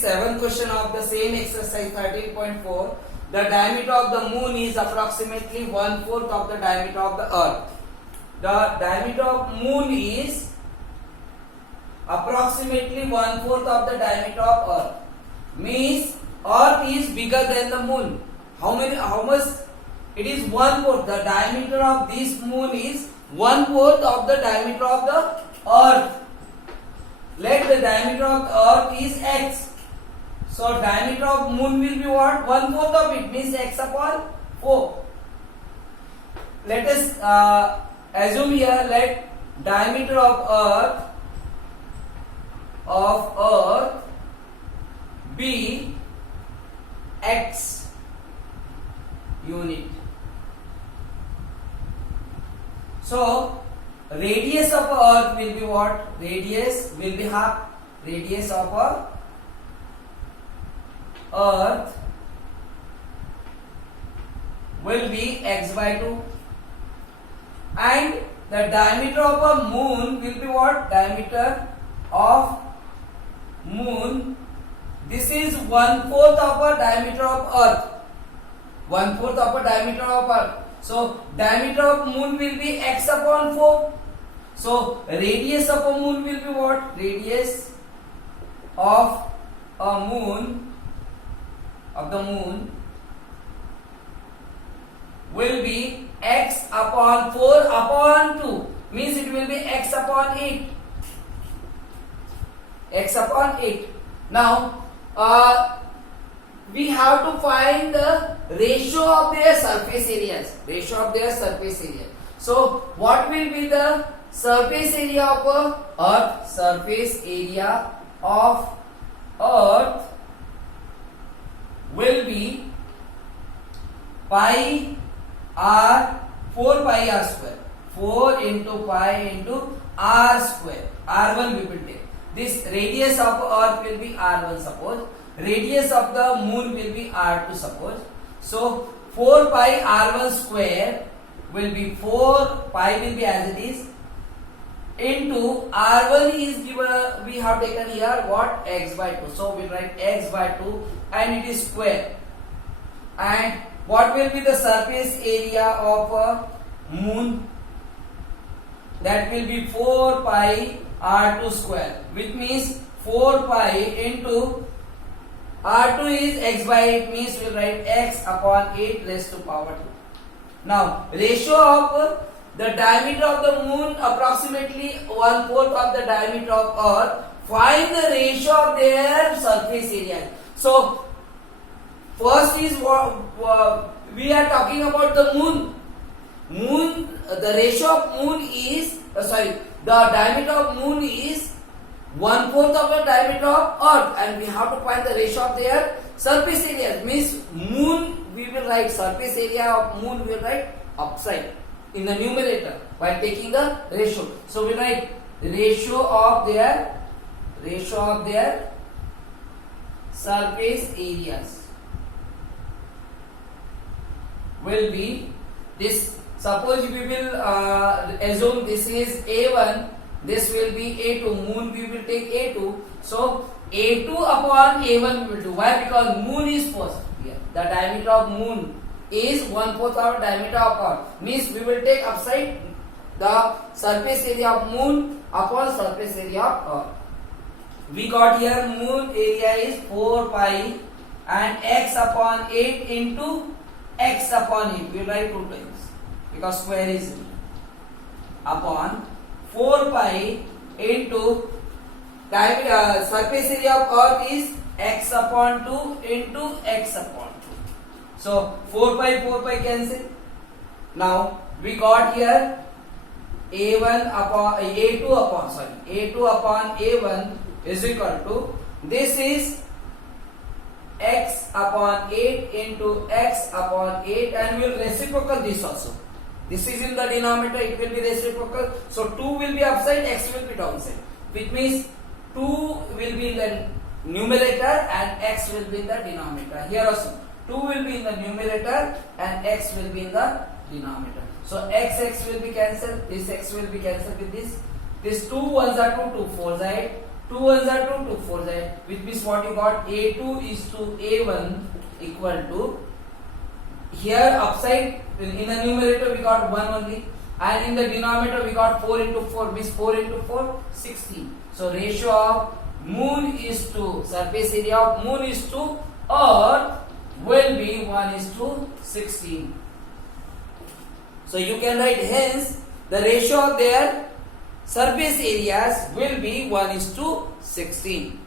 seventh question of the same exercise 13.4. The diameter of the moon is approximately 1/4 of the diameter of the earth. The diameter of moon is approximately 1/4 of the diameter of earth. Means earth is bigger than the moon. How much? It is 1/4. The diameter of this moon is 1/4 of the diameter of the earth. Let the diameter of the earth is x. So diameter of moon will be what? 1/4 of it, means x upon 4. Let us assume here, let diameter of earth be x unit. So radius of earth will be what? Radius will be half. Radius of earth will be x by 2, and the diameter of a moon will be what? Diameter of moon, this is 1/4 of a diameter of earth. 1/4 of a diameter of earth. So diameter of moon will be x upon 4. So radius of a moon will be what? Radius of a moon, of the moon, will be x upon 4 upon 2, means it will be x upon 8. X upon 8. Now we have to find the ratio of their surface areas. Ratio of their surface area. So what will be the surface area of earth? Surface area of earth will be pi r 4 pi r square. 4 into pi into r square. R1 we will take. This radius of earth will be r1 suppose. Radius of the moon will be r2 suppose. So 4 pi r1 square will be 4 pi will be as it is into r1 is given, we have taken here what? X by 2. So we write x by 2 and it is square. And what will be the surface area of a moon? That will be 4 pi r2 square, which means 4 pi into r2 is x by 8, means we will write x upon 8 raised to power 2. Now ratio of the diameter of the moon approximately 1/4 of the diameter of earth. Find the ratio of their surface area. So first is what we are talking about the moon. Moon, the ratio of moon is the diameter of moon is 1/4 of the diameter of earth, and we have to find the ratio of their surface area. Means moon, we will write surface area of moon, we will write upside in the numerator while taking the ratio. So we write ratio of their surface areas will be this. Suppose we will assume this is A1, this will be A2, moon we will take A2. So A2 upon A1 we will do. Why? Because moon is first here. The diameter of moon is 1/4 of diameter of earth. Means we will take upside the surface area of moon upon surface area of earth. We got here moon area is 4 pi and x upon 8 into x upon 8. We will write 2 times because square is upon 4 pi into surface area of earth is x upon 2 into x upon 2. So 4 pi cancel. Now we got here A1 upon A2 upon A1 is equal to, this is x upon 8 into x upon 8, and we will reciprocal this also. This is in the denominator, it will be reciprocal. So 2 will be upside, x will be downside, which means 2 will be in the numerator and x will be in the denominator. Here also 2 will be in the numerator and x will be in the denominator. So x will be cancelled, this x will be cancelled with this. This 2 ones are 2, 2 4s are 8, 2 ones are 2, 2 fours are, which means what you got, A2 is to A1 equal to, here upside in the numerator we got 1 only, and in the denominator we got 4 into 4, means 4 into 4, 16. So ratio of moon is to, surface area of moon is to earth will be 1 is to 16. So you can write, hence the ratio of their surface areas will be 1 is to 16.